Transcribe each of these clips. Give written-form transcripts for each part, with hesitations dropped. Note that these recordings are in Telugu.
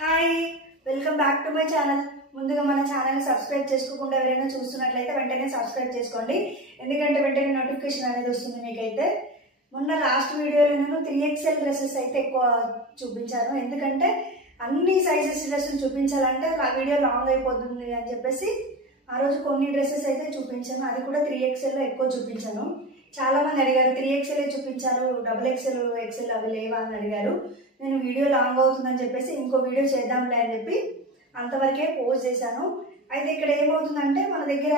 Hi, welcome back to my channel. ముందుగా మన ఛానల్ని సబ్స్క్రైబ్ చేసుకోకుండా ఎవరైనా చూస్తున్నట్లయితే వెంటనే సబ్స్క్రైబ్ చేసుకోండి. ఎందుకంటే వెంటనే నోటిఫికేషన్ అనేది వస్తుంది మీకైతే. మొన్న లాస్ట్ వీడియోలో నేను 3XL డ్రెస్సెస్ అయితే ఎక్కువ చూపించాను. ఎందుకంటే అన్ని సైజెస్ డ్రెస్సులు చూపించాలంటే ఆ వీడియో లాంగ్ అయిపోతుంది అని చెప్పేసి ఆ రోజు కొన్ని డ్రెస్సెస్ అయితే చూపించాను. అది కూడా 3XLలో ఎక్కువ చూపించాను. చాలా మంది అడిగారు 3XL చూపించారు, XXL, XL అవి లేవా అని అడిగారు. నేను వీడియో లాంగ్ అవుతుందని చెప్పేసి ఇంకో వీడియో చేద్దాంలే అని చెప్పి అంతవరకే పోస్ట్ చేశాను. అయితే ఇక్కడ ఏమవుతుందంటే మన దగ్గర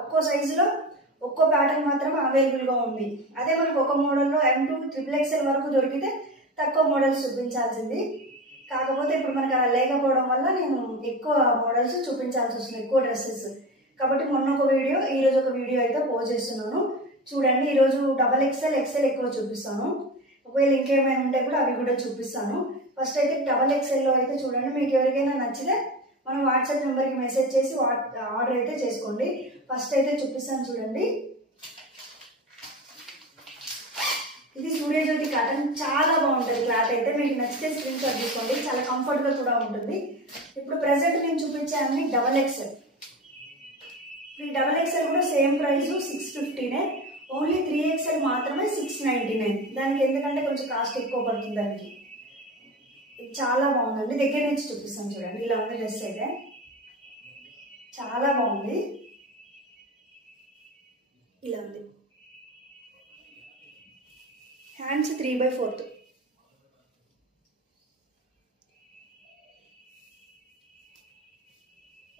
ఒక్కో సైజులో ఒక్కో ప్యాటర్న్ మాత్రం అవైలబుల్గా ఉంది. అదే మనకు ఒక మోడల్లో M2 XXL వరకు దొరికితే తక్కువ మోడల్స్ చూపించాల్సింది. కాకపోతే ఇప్పుడు మనకు అలా లేకపోవడం వల్ల నేను ఎక్కువ మోడల్స్ చూపించాల్సి వస్తుంది, ఎక్కువ డ్రెస్సెస్. కాబట్టి మొన్న ఒక వీడియో, ఈరోజు ఒక వీడియో అయితే పోస్ట్ చేస్తున్నాను. చూడండి, ఈరోజు XXL, XL ఎక్కువ చూపిస్తాను. ఒకవేళ ఇంకేమైనా ఉంటే కూడా అవి కూడా చూపిస్తాను. ఫస్ట్ అయితే XXLలో అయితే చూడండి, మీకు ఎవరికైనా నచ్చితే మనం వాట్సాప్ నెంబర్కి మెసేజ్ చేసి ఆర్డర్ అయితే చేసుకోండి. ఫస్ట్ అయితే చూపిస్తాను చూడండి. ఇది సూర్యజ్యోతి కాటన్, చాలా బాగుంటుంది క్లాత్ అయితే. మీకు నచ్చితే స్క్రీన్ షాట్ తీసుకోండి, చాలా కంఫర్ట్గా కూడా ఉంటుంది. ఇప్పుడు ప్రెసెంట్ నేను చూపించాను XXL. ఈ XXL కూడా సేమ్ ప్రైస్ 650నే. ఓన్లీ 3XL మాత్రమే 699. దానికి ఎందుకంటే కొంచెం కాస్ట్ ఎక్కువ పడుతుంది దానికి. ఇది చాలా బాగుందండి, దగ్గర నుంచి చూపిస్తాను చూడండి. ఇలా ఉంది డ్రెస్ అయితే, చాలా బాగుంది. ఇలా ఉంది, హ్యాండ్స్ 3/4.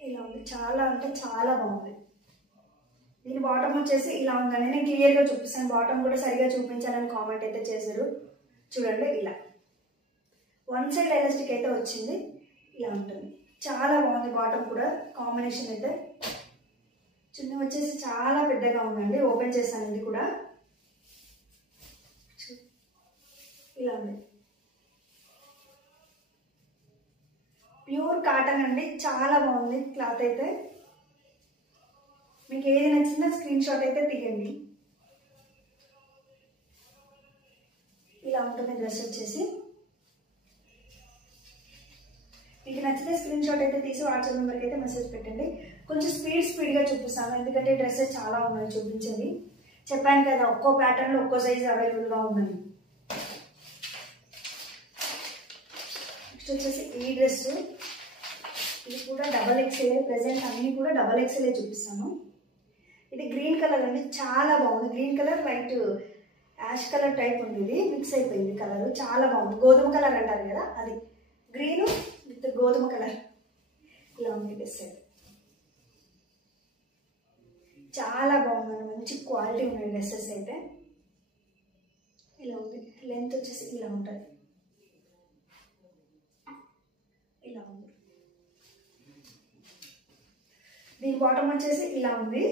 ఇలా ఉంది, చాలా అంటే చాలా బాగుంది. దీని బాటమ్ వచ్చేసి ఇలా ఉందని నేను క్లియర్గా చూపిస్తాను. బాటమ్ కూడా సరిగా చూపించాలని కామెంట్ అయితే చేశారు. చూడండి, ఇలా వన్ సైడ్ ఎలాస్టిక్ అయితే వచ్చింది. ఇలా ఉంటుంది, చాలా బాగుంది. బాటమ్ కూడా కాంబినేషన్ అయితే. చున్నీ వచ్చేసి చాలా పెద్దగా ఉందండి. ఓపెన్ చేశాను, ఇది కూడా ఇలా ఉంది. ప్యూర్ కాటన్ అండి, చాలా బాగుంది క్లాత్ అయితే. మీకు ఏది నచ్చిందో స్క్రీన్ షాట్ అయితే తీయండి. ఇలా ఉంటుంది డ్రెస్ వచ్చేసి. మీకు నచ్చితే స్క్రీన్ షాట్ అయితే తీసి వాట్సాప్ నెంబర్కి అయితే మెసేజ్ పెట్టండి. కొంచెం స్పీడ్గా చూపిస్తాను, ఎందుకంటే డ్రెస్సెస్ చాలా ఉన్నాయి చూపించేది. చెప్పాను కదా, ఒక్కో ప్యాటర్న్లో ఒక్కో సైజ్ అవైలబుల్గా ఉందని. నెక్స్ట్ వచ్చేసి ఈ డ్రెస్, ఇది కూడా XXL. ప్రెసెంట్ అన్నీ కూడా XXL చూపిస్తాను. ఇది గ్రీన్ కలర్ అండి, చాలా బాగుంది. Green colour, white ash colour type ఉంది. ఇది మిక్స్ అయిపోయింది కలర్, చాలా బాగుంది. గోధుమ కలర్ అంటారు కదా, అది గ్రీన్ విత్ గోధుమ కలర్. ఇలా ఉంది డ్రెస్ అయితే, చాలా బాగుందండి. మంచి క్వాలిటీ ఉన్నాయి డ్రెస్సెస్ అయితే. ఇలా ఉంది, లెంత్ వచ్చేసి ఇలా ఉంటుంది. ఇలా ఉంది. దీని బాటమ్ వచ్చేసి ఇలా ఉంది.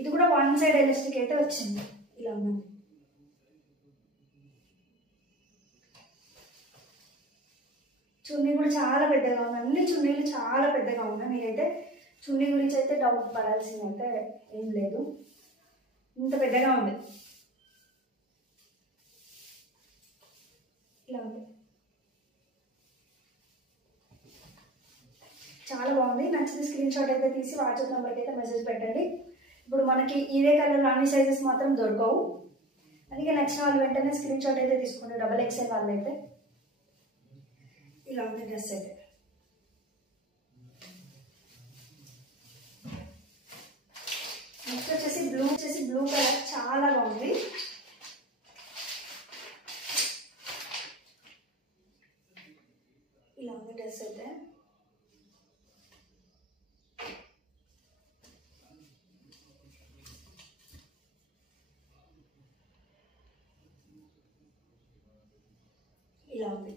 ఇది కూడా వన్ సైడ్ ఎలాస్టిక్ అయితే వచ్చింది. ఇలా ఉంది. చున్నీ కూడా చాలా పెద్దగా ఉంది. అన్ని చున్నీలు చాలా పెద్దగా ఉన్నాయి. మీరైతే చున్నీ గురించి అయితే డౌట్ పడాల్సిందైతే ఏం లేదు, ఇంత పెద్దగా ఉంది. ఇలా ఉంది, చాలా బాగుంది. నచ్చిన స్క్రీన్ షాట్ అయితే తీసి వాట్సాప్ నెంబర్కి అయితే మెసేజ్ పెట్టండి. ఇప్పుడు మనకి ఇదే కలర్లో అన్ని సైజెస్ మాత్రం దొరకవు, అందుకే నచ్చిన వాళ్ళు వెంటనే స్క్రీన్ షాట్ అయితే తీసుకోండి. XXL వాళ్ళు అయితే. ఇలా ఉంది డ్రెస్ అయితే. నెక్స్ట్ వచ్చేసి బ్లూ కలర్, చాలా బాగుంది. ఇలా ఉంది డ్రెస్ అయితే. ఇలా ఉంది,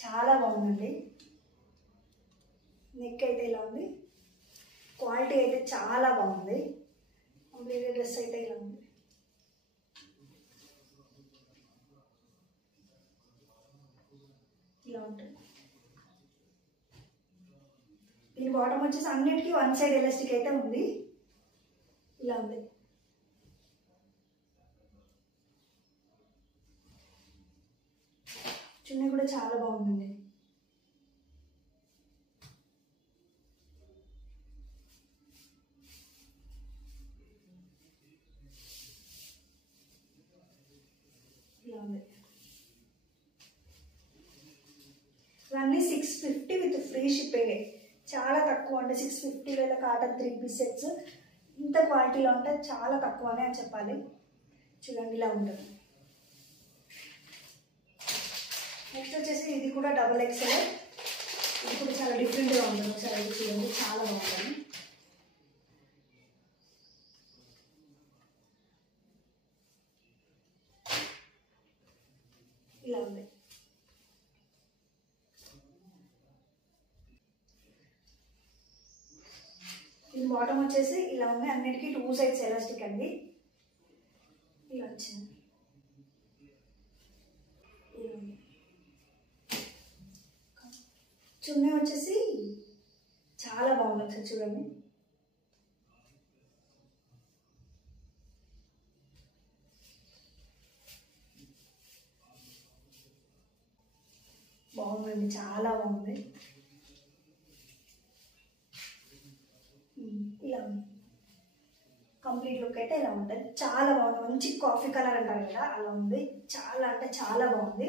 చాలా బాగుందండి. నెక్ అయితే ఇలా ఉంది, క్వాలిటీ అయితే చాలా బాగుంది. కంప్లీట్ డ్రెస్ అయితే ఇలా ఉంది. ఇలా ఉంటుంది. దీని బాటమ్ వచ్చేసి అన్నిటికీ వన్ సైడ్ ఎలాస్టిక్ అయితే ఉంది. ఇలా ఉంది. చున్నీ కూడా చాలా బాగుందండి. ఇవన్నీ 650 విత్ ఫ్రీ షిప్పింగ్. చాలా తక్కువ అంటే 650 కాటన్ 3 పీస్ సెట్స్ ఇంత క్వాలిటీలో ఉంటే చాలా తక్కువనే అని చెప్పాలి. చూడండి ఇలా ఉంటుంది. నెక్స్ట్ వచ్చేసి ఇది కూడా డబుల్ ఎక్స్ఎల్. ఇది కూడా చాలా డిఫరెంట్గా ఉంటుంది. ఒకసారి ఇది చూడండి, చాలా బాగుంటుంది. ఇలా ఉంది. ఇది బాటమ్ వచ్చేసి ఇలా ఉంది. అన్నిటికీ 2 సైడ్స్ ఎలాస్టిక్ అండి. ఇలా వచ్చింది. చున్నీ వచ్చేసి చాలా బాగుంది. ఒకసారి చూడండి. బాగుందండి, చాలా బాగుంది. ఇలా ఉంది. కంప్లీట్ లుక్ అయితే ఇలా ఉంటుంది. చాలా బాగుంది. మంచి కాఫీ కలర్ అంటారు కదా, అలా ఉంది. చాలా అంటే చాలా బాగుంది.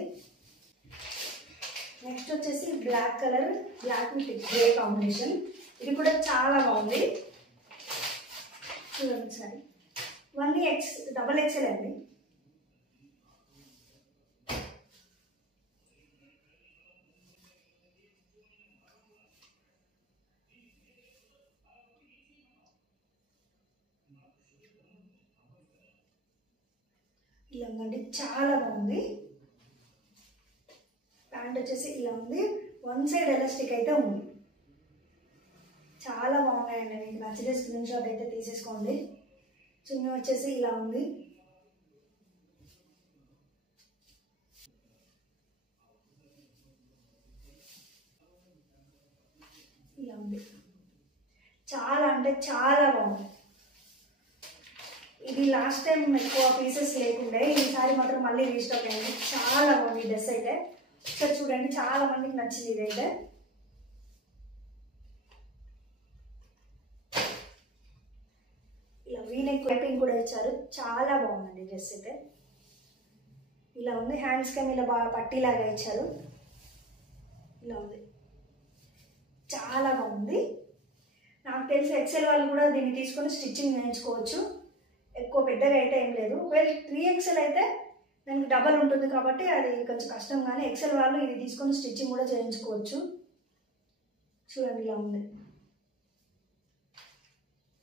నెక్స్ట్ వచ్చేసి black colour, black with grey combination. ఇది కూడా చాలా బాగుంది. చూడండి సరే. ఇవన్నీ డబల్ ఎక్స్ఎల్ అండి. ఇలా ఉందండి, చాలా బాగుంది. ప్యాంట్ వచ్చేసి ఇలా ఉంది. 1 సైడ్ ఎలాస్టిక్ అయితే ఉంది. చాలా బాగున్నాయండి. మీకు నచ్చితే స్క్రీన్ షాట్ అయితే తీసేసుకోండి. చున్నీ వచ్చేసి ఇలా ఉంది. ఇలా ఉంది. చాలా అంటే చాలా బాగుంది. ఇది లాస్ట్ టైం ఎక్కువ పీసెస్ లేకుండే, ఈసారి మాత్రం మళ్ళీ రీస్టాక్ అయింది. చాలా బాగుంది ఈ డ్రెస్ అయితే. ఒకసారి చూడండి, చాలా మందికి నచ్చింది ఇదైతే. ఇలా వీనెక్ పైపింగ్ కూడా ఇచ్చారు. చాలా బాగుందండి డ్రెస్ అయితే. ఇలా ఉంది. హ్యాండ్స్కి ఇలా బాగా పట్టీలాగా ఇచ్చారు. ఇలా ఉంది, చాలా బాగుంది. నాకు తెలిసి ఎక్సెల్ వాళ్ళు కూడా దీన్ని తీసుకొని స్టిచ్చింగ్ నేర్చుకోవచ్చు. ఎక్కువ పెద్దగా అయితే ఏం లేదు. ఒకవేళ 3XL అయితే దానికి డబల్ ఉంటుంది కాబట్టి అది కొంచెం కష్టం, కానీ ఎక్సెల్ వాళ్ళు ఇది తీసుకొని స్టిచ్చింగ్ కూడా చేయించుకోవచ్చు. చూడండి ఇలా ఉంది.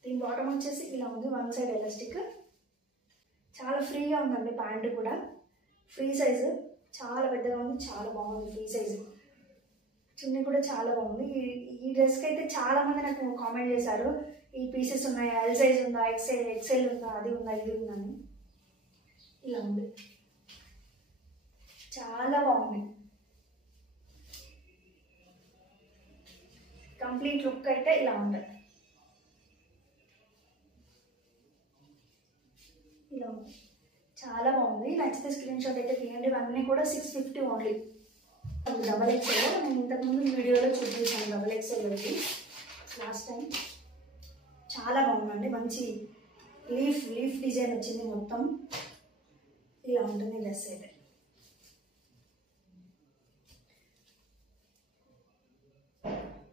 దీని బాటమ్ వచ్చేసి ఇలా ఉంది. 1 సైడ్ ఎలాస్టిక్. చాలా ఫ్రీగా ఉందండి. ప్యాంటు కూడా ఫ్రీ సైజు, చాలా పెద్దగా ఉంది. చాలా బాగుంది ఫ్రీ సైజు. చున్నీ కూడా చాలా బాగుంది. ఈ డ్రెస్కి అయితే చాలా మంది నాకు కామెంట్ చేశారు, ఈ పీసెస్ ఉన్నాయా, ఎల్ సైజ్ ఉందా, ఎక్సెల్ ఉందా, అది ఉందా, ఇది ఉందని. ఇలా ఉంది, చాలా బాగుంది. కంప్లీట్ లుక్ అయితే ఇలా ఉంటుంది. ఇలా ఉంది, చాలా బాగుంది. నచ్చితే స్క్రీన్ షాట్ అయితే తీయండి. ఇవన్నీ కూడా 650 ఓన్లీ. డబల్ ఎక్సెల్ నేను ఇంతకుముందు వీడియోలో చూపించాను. డబల్ ఎక్సెల్ వచ్చి లాస్ట్ టైం. చాలా బాగుందండి. మంచి లీఫ్ డిజైన్ వచ్చింది మొత్తం. ఇలా ఉంటుంది డ్రెస్ అయితే.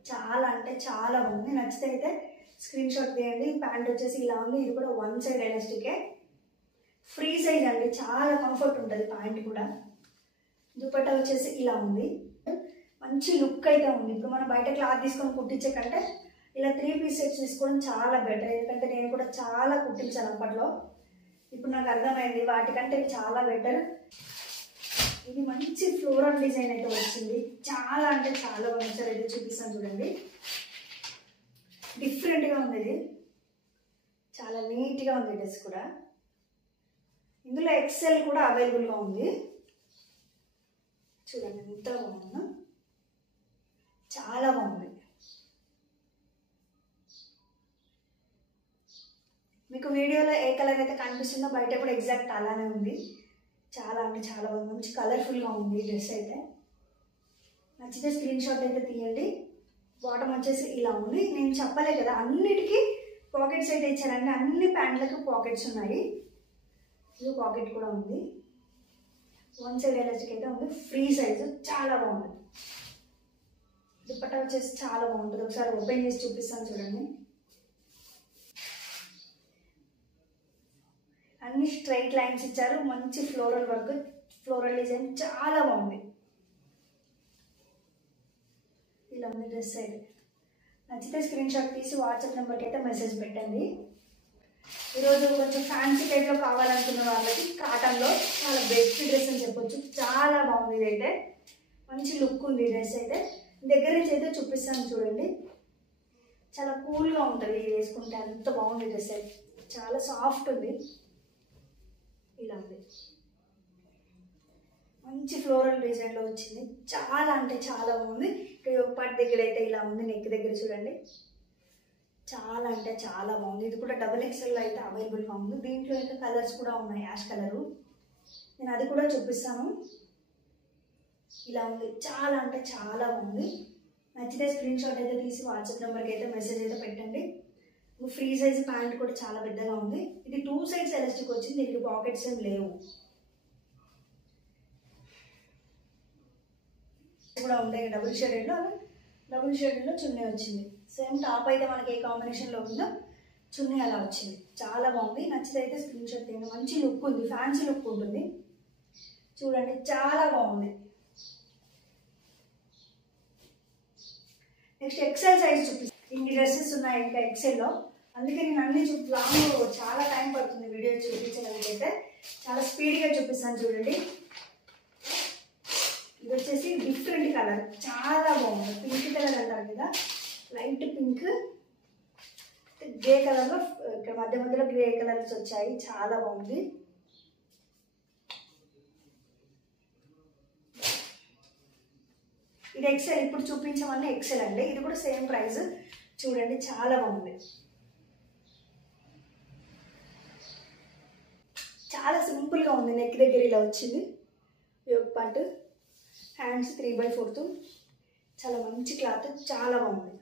చాలా అంటే చాలా బాగుంది. నచ్చితే అయితే స్క్రీన్ షాట్ తీయండి. ప్యాంట్ వచ్చేసి ఇలా ఉంది. ఇది కూడా 1 సైడ్ ఎలాస్టికే, ఫ్రీ సైజ్ అండి. చాలా కంఫర్ట్ ఉంటుంది ప్యాంట్ కూడా. దుపట్టా వచ్చేసి ఇలా ఉంది. మంచి లుక్ అయితే ఉంది. ఇప్పుడు మనం బయట క్లాత్ తీసుకొని కుట్టించే కంటే ఇలా 3 పీస్ సెట్స్ తీసుకోవడం చాలా బెటర్. ఎందుకంటే నేను కూడా చాలా కుట్టించాను అప్పట్లో. ఇప్పుడు నాకు అర్థమైంది వాటికంటే చాలా బెటర్. ఇది మంచి ఫ్లోరల్ డిజైన్ అయితే వచ్చింది. చాలా అంటే చాలా బాగుంది. సార్ అయితే చూపిస్తాను చూడండి. డిఫరెంట్గా ఉంది. ఇది చాలా నీట్గా ఉంది డ్రెస్ కూడా. ఇందులో ఎక్సెల్ కూడా అవైలబుల్గా ఉంది. చూడండి ఎంత బాగుందో, చాలా బాగుంది. మీకు వీడియోలో ఏ కలర్ అయితే కనిపిస్తుందో బయట కూడా ఎగ్జాక్ట్ అలానే ఉంది. చాలా అంటే చాలా బాగుంది. మంచి కలర్ఫుల్గా ఉంది డ్రెస్ అయితే. నచ్చితే స్క్రీన్ షాట్ అయితే తీయండి. బాటమ్ వచ్చేసి ఇలా ఉంది. నేను చెప్పలే కదా, అన్నిటికీ పాకెట్స్ అయితే ఇచ్చారండి. అన్ని ప్యాంట్లకు పాకెట్స్ ఉన్నాయి. ఇది పాకెట్ కూడా ఉంది. 1 సైడ్ ఎలాస్టిక్ అయితే ఉంది. ఫ్రీ సైజు, చాలా బాగుంది. దుపట్టా వచ్చేసి చాలా బాగుంటుంది. ఒకసారి ఓపెన్ చేసి చూపిస్తాను చూడండి. అన్ని స్ట్రైట్ లైన్స్ ఇచ్చారు, మంచి ఫ్లోరల్ వర్క్, ఫ్లోరల్ డిజైన్ చాలా బాగుంది. ఇలా ఉంది డ్రెస్ అయితే. నచ్చితే స్క్రీన్ షాట్ తీసి వాట్సాప్ నెంబర్కి అయితే మెసేజ్ పెట్టండి. ఈరోజు కొంచెం ఫ్యాన్సీ టైప్లో కావాలనుకున్న వాళ్ళకి కాటన్లో చాలా బెస్ట్ డ్రెస్ అని చెప్పొచ్చు. చాలా బాగుంది. ఇదైతే మంచి లుక్ ఉంది ఈ డ్రెస్ అయితే. దగ్గర నుంచి అయితే చూపిస్తాను చూడండి. చాలా కూల్గా ఉంటుంది ఇది వేసుకుంటే, అంత బాగుంది డ్రెస్ అయితే. చాలా సాఫ్ట్ ఉంది. ఇలా ఉంది, మంచి ఫ్లోరల్ డిజైన్లో వచ్చింది. చాలా అంటే చాలా బాగుంది. ఇక్కడ పార్ట్ దగ్గర అయితే ఇలా ఉంది, నెక్ దగ్గర చూడండి. చాలా అంటే చాలా బాగుంది. ఇది కూడా XXL అయితే అవైలబుల్గా ఉంది. దీంట్లో అయితే కలర్స్ కూడా ఉన్నాయి, యాష్ కలరు. నేను అది కూడా చూపిస్తాను. ఇలా ఉంది, చాలా అంటే చాలా బాగుంది. నచ్చితే స్క్రీన్ షాట్ అయితే తీసి వాట్సాప్ నెంబర్కి అయితే మెసేజ్ అయితే పెట్టండి. ఫ్రీ సైజ్ ప్యాంట్ కూడా చాలా పెద్దగా ఉంది. ఇది 2 సైడ్స్ ఎలాస్టిక్ వచ్చింది, దీనికి పాకెట్స్ ఏం లేవు. కూడా ఉంటాయి డబుల్ షేడెడ్లో చున్నీ వచ్చింది. సేమ్ టాప్ అయితే మనకి ఏ కాంబినేషన్లో ఉందో చున్నీ అలా వచ్చింది. చాలా బాగుంది. నచ్చితే అయితే స్క్రీన్ షాట్ తీయండి. మంచి లుక్ ఉంది, ఫ్యాన్సీ లుక్ ఉంటుంది చూడండి. చాలా బాగుంది. నెక్స్ట్ ఎక్సెల్ సైజ్ చూపిస్తాను. ఇన్ని డ్రెస్సెస్ ఉన్నాయి ఇంకా ఎక్సెల్లో, అందుకే నేను అన్ని లాంగ్ చాలా టైం పడుతుంది వీడియో చూపించడానికైతే. చాలా స్పీడ్గా చూపిస్తాను చూడండి. ఇది వచ్చేసి డిఫరెంట్ కలర్, చాలా బాగుంది. పింక్ కలర్ అంటారు కదా, లైట్ పింక్, గ్రే కలర్లో ఇక్కడ మధ్యలో గ్రే కలర్స్ వచ్చాయి. చాలా బాగుంది. ఇది ఎక్సెల్, ఇప్పుడు చూపించమని ఎక్సెల్ అండి. ఇది కూడా సేమ్ ప్రైస్ చూడండి. చాలా బాగుంది. చాలా సింపుల్గా ఉంది. నెక్ దగ్గర ఇలా వచ్చింది యోక్ పార్ట్, హ్యాండ్స్ 3/4. చాలా మంచి క్లాత్, చాలా బాగుంది.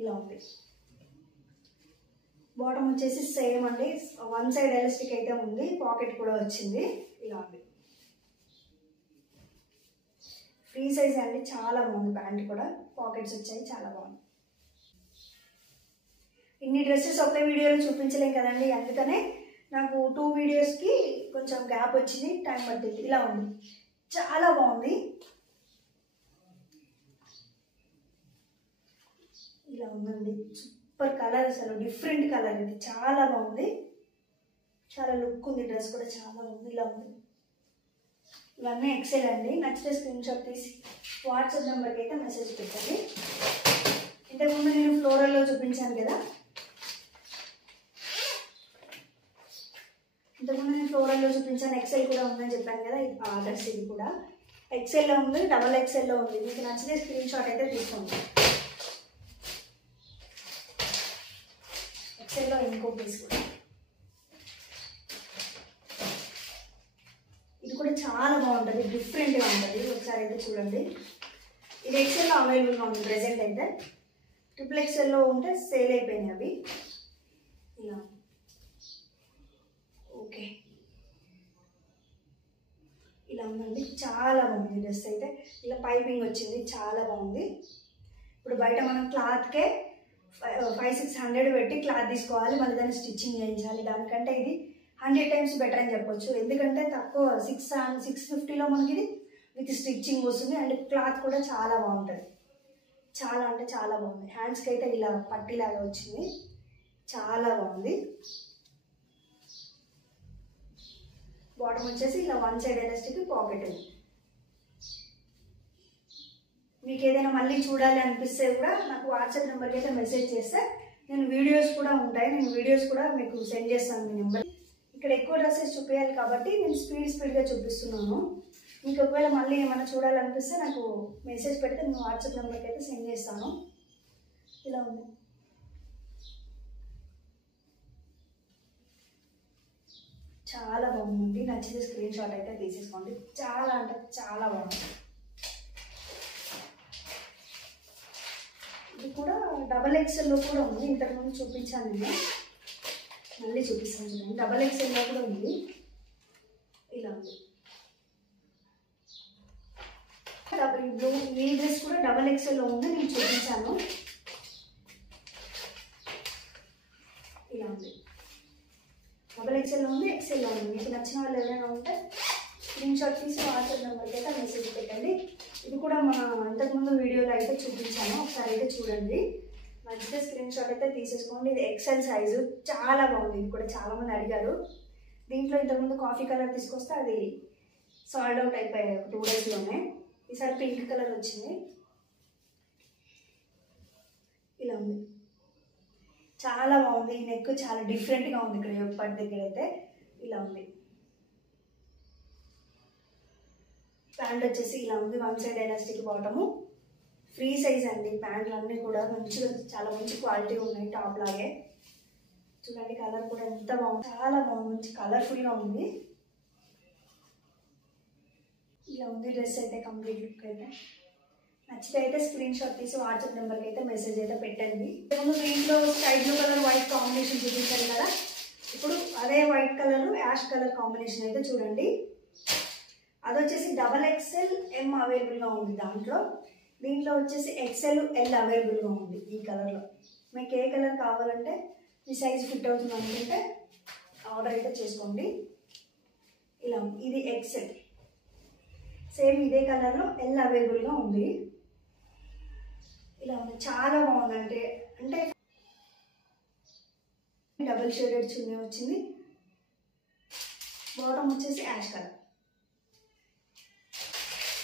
ఇలా ఉంది. బాటమ్ వచ్చేసి సేమ్ అండి, 1 సైడ్ ఎలాస్టిక్ అయితే ఉంది, పాకెట్ కూడా వచ్చింది. ఇలా ఉంది, ఫ్రీ సైజ్ అండి. చాలా బాగుంది. ప్యాంట్ కూడా పాకెట్స్ వచ్చాయి, చాలా బాగుంది. ఇన్ని డ్రెస్సెస్ ఒకే వీడియోలో చూపించలేం కదండి, అందుకనే నాకు 2 వీడియోస్కి కొంచెం గ్యాప్ వచ్చింది, టైం పట్టింది. ఇలా ఉంది, చాలా బాగుంది. ఇలా ఉందండి, సూపర్ కలర్, అసలు డిఫరెంట్ కలర్. ఇది చాలా బాగుంది, చాలా లుక్ ఉంది. డ్రెస్ కూడా చాలా బాగుంది. ఇలా ఉంది. ఇవన్నీ ఎక్సెల్ అండి. నచ్చితే స్క్రీన్ షాట్ తీసి వాట్సాప్ నెంబర్కి అయితే మెసేజ్ పెట్టండి. ఇంతకుముందు నేను ఫ్లోరల్లో చూపించాను కదా, ఎక్సెల్ కూడా ఉందని చెప్పాను కదా, ఆ డ్రెస్ ఇది కూడా ఎక్సెల్లో ఉంది, XXL ఉంది. మీకు నచ్చితే స్క్రీన్ షాట్ అయితే తీసుకోండి. ఎక్సెల్లో ఇంకో పీస్ కూడా, ఇది కూడా చాలా బాగుంటుంది, డిఫరెంట్గా ఉంటుంది. ఒకసారి అయితే చూడండి. ఇది ఎక్సెల్లో అవైలబుల్గా ఉంది ప్రెజెంట్ అయితే. XXLలో ఉంటే సేల్ అయిపోయినాయి అవి. ఇలా ఓకే, ఇలా ఉందండి. చాలా బాగుంది డ్రెస్ అయితే. ఇలా పైపింగ్ వచ్చింది, చాలా బాగుంది. ఇప్పుడు బయట మనం క్లాత్కే 500-600 పెట్టి క్లాత్ తీసుకోవాలి, మళ్ళీ దాన్ని స్టిచ్చింగ్ చేయించాలి. దానికంటే ఇది 100 టైమ్స్ బెటర్ అని చెప్పొచ్చు. ఎందుకంటే తక్కువ 650లో మనకి ఇది విత్ స్టిచ్చింగ్ వస్తుంది, అండ్ క్లాత్ కూడా చాలా బాగుంటుంది. చాలా అంటే చాలా బాగుంది. హ్యాండ్స్కి అయితే ఇలా పట్టీలాగా వచ్చింది, చాలా బాగుంది. బాటమ్ వచ్చేసి ఇలా 1 సైడ్ ఎలాస్టిక్, పాకెట్ ఉంది. మీకు ఏదైనా మళ్ళీ చూడాలి అనిపిస్తే కూడా నాకు వాట్సాప్ నెంబర్కి అయితే మెసేజ్ చేస్తే నేను వీడియోస్ కూడా ఉంటాయి, నేను వీడియోస్ కూడా మీకు సెండ్ చేస్తాను మీ నెంబర్. ఇక్కడ ఎక్కువ డ్రెస్సెస్ చూపించాలి కాబట్టి నేను స్పీడ్గా చూపిస్తున్నాను. మీకు ఒకవేళ మళ్ళీ ఏమైనా చూడాలనిపిస్తే నాకు మెసేజ్ పెడితే నేను వాట్సాప్ నెంబర్కి అయితే సెండ్ చేస్తాను. ఇలా ఉంది, చాలా బాగుంది. నచ్చితే స్క్రీన్ షాట్ అయితే తీసేసుకోండి. చాలా అంటే చాలా బాగుంది. ఇది కూడా XXLలో కూడా ఉంది. ఇంతకుముందు చూపించాను నేను, మళ్ళీ చూపిస్తాను చూడండి. XXLలో కూడా ఉంది. ఇలా ఉంది, బ్లూ ఈ డ్రెస్ కూడా డబల్ ఎక్సెల్లో ఉంది, నేను చూపించాను. ఇలా ఉంది, డబల్ ఎక్సెల్లో ఉంది, ఎక్సెల్లో ఉంది. మీకు నచ్చిన వాళ్ళు ఎవరైనా ఉంటే స్క్రీన్ షాట్ తీసి వాట్సాప్ నెంబర్కి అయితే మెసేజ్ పెట్టండి. ఇది కూడా మన ఇంతకుముందు వీడియోలో అయితే చూపించాను, ఒకసారి అయితే చూడండి. మంచిగా స్క్రీన్ షాట్ అయితే తీసేసుకోండి. ఇది ఎక్సెల్ సైజు, చాలా బాగుంది. ఇది కూడా చాలామంది అడిగారు. దీంట్లో ఇంతకుముందు కాఫీ కలర్ తీసుకొస్తే అది సాల్డ్ అవుట్ అయిపోయాయి 2 డేస్లోనే. ఈసారి పింక్ కలర్ వచ్చింది. ఇలా ఉంది, చాలా బాగుంది. ఈ నెక్ చాలా డిఫరెంట్గా ఉంది. ఇక్కడ యోగపాట్ దగ్గర అయితే ఇలా ఉంది. ప్యాంట్ వచ్చేసి ఇలా ఉంది, 1 side elastic bottom, free size అండి. ప్యాంట్లు అన్నీ కూడా మంచిగా చాలా మంచి క్వాలిటీ ఉన్నాయి, టాప్ లాగే. చూడండి కలర్ కూడా ఎంత బాగుంది, చాలా బాగుంది, మంచి కలర్ఫుల్గా ఉంది. ఇలా ఉంది డ్రెస్ అయితే కంప్లీట్ లుక్ అయితే. నచ్చితే అయితే స్క్రీన్ షాట్ తీసి వాట్సాప్ నెంబర్కి అయితే మెసేజ్ అయితే పెట్టండి. ముందు దీంట్లో sky blue colour white combination చూపించారు కదా, ఇప్పుడు అదే white colour ash colour combination అయితే చూడండి. అది వచ్చేసి డబల్ ఎక్స్ఎల్ ఎం అవైలబుల్గా ఉంది దాంట్లో. దీంట్లో వచ్చేసి ఎక్స్ఎల్ ఎల్ అవైలబుల్గా ఉంది ఈ కలర్లో. మీకు ఏ కలర్ కావాలంటే మీ సైజ్ ఫిట్ అవుతుంది అనుకుంటే ఆర్డర్ అయితే చేసుకోండి. ఇలా ఇది ఎక్స్ఎల్, సేమ్ ఇదే కలర్లో ఎల్ అవైలబుల్గా ఉంది. ఇలా ఉంది, చాలా బాగుంది. అంటే డబుల్ షేడెడ్ చున్నీ వచ్చింది. బాటమ్ వచ్చేసి యాష్ కలర్.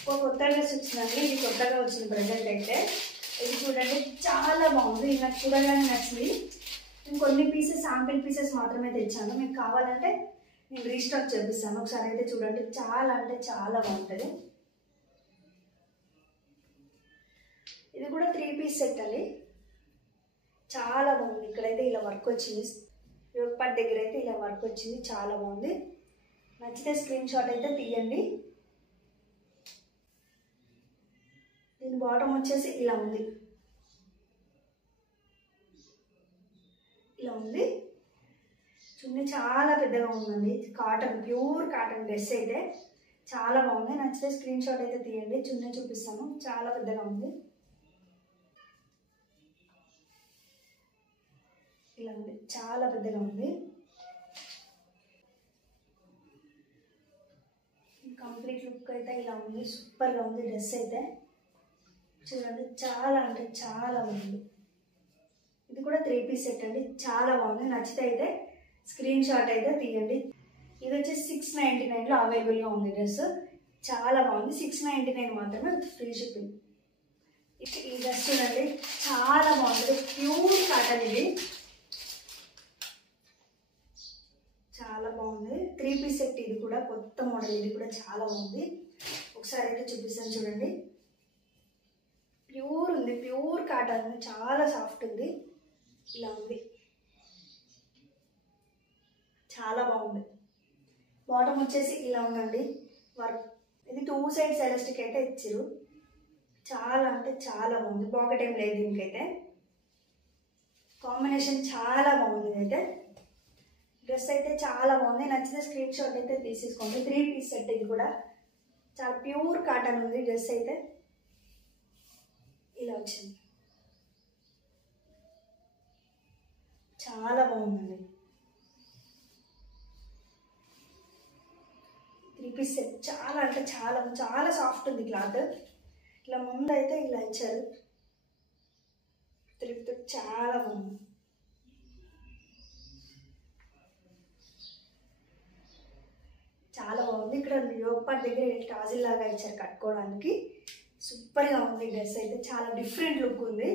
ఒక కొత్త డ్రెస్ వచ్చిందండి, ఇది కొత్తగా వచ్చింది ప్రజెంట్ అయితే. ఇది చూడండి చాలా బాగుంది, ఇది నాకు చూడగానే నచ్చింది. నేను కొన్ని పీసెస్ శాంపిల్ పీసెస్ మాత్రమే తెచ్చాను, మీకు కావాలంటే నేను రీస్టాక్ చేపిస్తాను. ఒకసారి అయితే చూడండి, చాలా అంటే చాలా బాగుంటుంది. ఇది కూడా 3 పీస్ సెట్ అండి, చాలా బాగుంది. ఇక్కడైతే ఇలా వర్క్ వచ్చింది, యోగపాట్ దగ్గర అయితే ఇలా వర్క్ వచ్చింది, చాలా బాగుంది. నచ్చితే స్క్రీన్ షాట్ అయితే తీయండి. దీని బాటమ్ వచ్చేసి ఇలా ఉంది, ఇలా ఉంది. చున్నీ చాలా పెద్దగా ఉందండి, కాటన్, ప్యూర్ కాటన్ డ్రెస్ అయితే చాలా బాగుంది. నచ్చితే స్క్రీన్ షాట్ అయితే తీయండి. చున్నీ చూపిస్తాను, చాలా పెద్దగా ఉంది. ఇలా ఉంది, చాలా పెద్దగా ఉంది. కంప్లీట్ లుక్ అయితే ఇలా ఉంది, సూపర్గా ఉంది డ్రెస్ అయితే. చూడండి చాలా అంటే చాలా బాగుంది. ఇది కూడా 3 పీస్ సెట్ అండి, చాలా బాగుంది. నచ్చితే అయితే స్క్రీన్ షాట్ అయితే తీయండి. ఇది వచ్చేసి 699లో అవైలబుల్గా ఉంది డ్రెస్, చాలా బాగుంది. 699 మాత్రమే విత్ ఫ్రీ షిప్పింగ్. ఈ డ్రెస్ చూడండి చాలా బాగుంటుంది, ప్యూర్ కాటన్. ఇది చాలా బాగుంది, 3 పీస్ సెట్. ఇది కూడా కొత్త మోడల్, ఇది కూడా చాలా బాగుంది. ఒకసారి అయితే చూపిస్తాను చూడండి. ప్యూర్ ఉంది, ప్యూర్ కాటన్, చాలా సాఫ్ట్ ఉంది. ఇలా ఉంది, చాలా బాగుంది. బాటమ్ వచ్చేసి ఇలా ఉందండి వర్క్. ఇది 2 సైడ్స్ ఎలాస్టిక్ అయితే ఇచ్చారు, చాలా అంటే చాలా బాగుంది. పాకెట్ ఏం లేదు దీనికైతే. కాంబినేషన్ చాలా బాగుంది. అయితే డ్రెస్ అయితే చాలా బాగుంది. నచ్చితే స్క్రీన్ షాట్ అయితే తీసేసుకోండి. 3 పీస్ సెట్. ఇది కూడా చాలా ప్యూర్ కాటన్ ఉంది డ్రెస్ అయితే. ఇలా వచ్చింది, చాలా బాగుందండి. 3 పీస్ సెట్, చాలా అంటే చాలా చాలా సాఫ్ట్ ఉంది క్లాత్. ఇలా ముందు అయితే ఇలా ఇచ్చారు, తిరుగుతూ చాలా బాగుంది. చాలా బాగుంది. ఇక్కడ యోగపాట్ దగ్గర టాజిల్ లాగా ఇచ్చారు కట్టుకోవడానికి, సూపర్గా ఉంది డ్రెస్ అయితే. చాలా డిఫరెంట్ లుక్ ఉంది.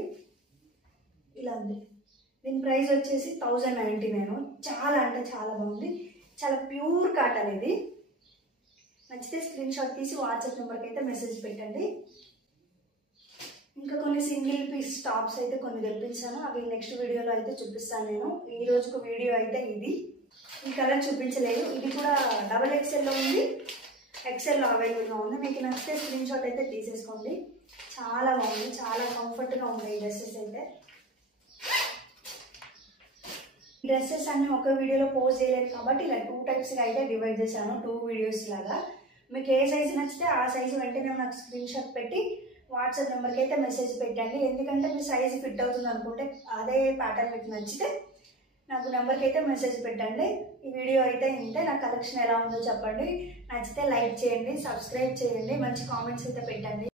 ఇలా ఉంది. దీని ప్రైస్ వచ్చేసి 1099. చాలా అంటే చాలా బాగుంది, చాలా ప్యూర్ కాటన్. ఇది నచ్చితే స్క్రీన్ షాట్ తీసి వాట్సాప్ నెంబర్కి అయితే మెసేజ్ పెట్టండి. ఇంకా కొన్ని సింగిల్ పీస్ టాప్స్ అయితే కొన్ని తెప్పించాను, అవి నెక్స్ట్ వీడియోలో అయితే చూపిస్తాను నేను. ఈ రోజుకు వీడియో అయితే ఇది. ఈ కలర్ చూపించలేదు. ఇది కూడా డబల్ ఎక్స్ఎల్లో ఉంది, ఎక్స్ఎల్లో అవైలబుల్గా ఉంది. మీకు నచ్చితే స్క్రీన్ షాట్ అయితే తీసేసుకోండి. చాలా బాగుంది, చాలా కంఫర్ట్గా ఉన్నాయి డ్రెస్సెస్ అయితే. డ్రెస్సెస్ అన్ని ఒక వీడియోలో పోస్ట్ చేయలేదు కాబట్టి ఇలా 2 టైప్స్గా అయితే డివైడ్ చేశాను, 2 వీడియోస్ లాగా. మీకు ఏ సైజు నచ్చితే ఆ సైజు వెంటనే నాకు స్క్రీన్ షాట్ పెట్టి వాట్సాప్ నెంబర్కి అయితే మెసేజ్ పెట్టండి. ఎందుకంటే మీ సైజు ఫిట్ అవుతుంది అనుకుంటే అదే ప్యాటర్న్ మీకు నచ్చితే నాకు నెంబర్కి అయితే మెసేజ్ పెట్టండి. ఈ వీడియో అయితే ఇంతే. నా కలెక్షన్ ఎలా ఉందో చెప్పండి. నచ్చితే లైక్ చేయండి, సబ్స్క్రైబ్ చేయండి, మంచి కామెంట్స్ అయితే పెట్టండి.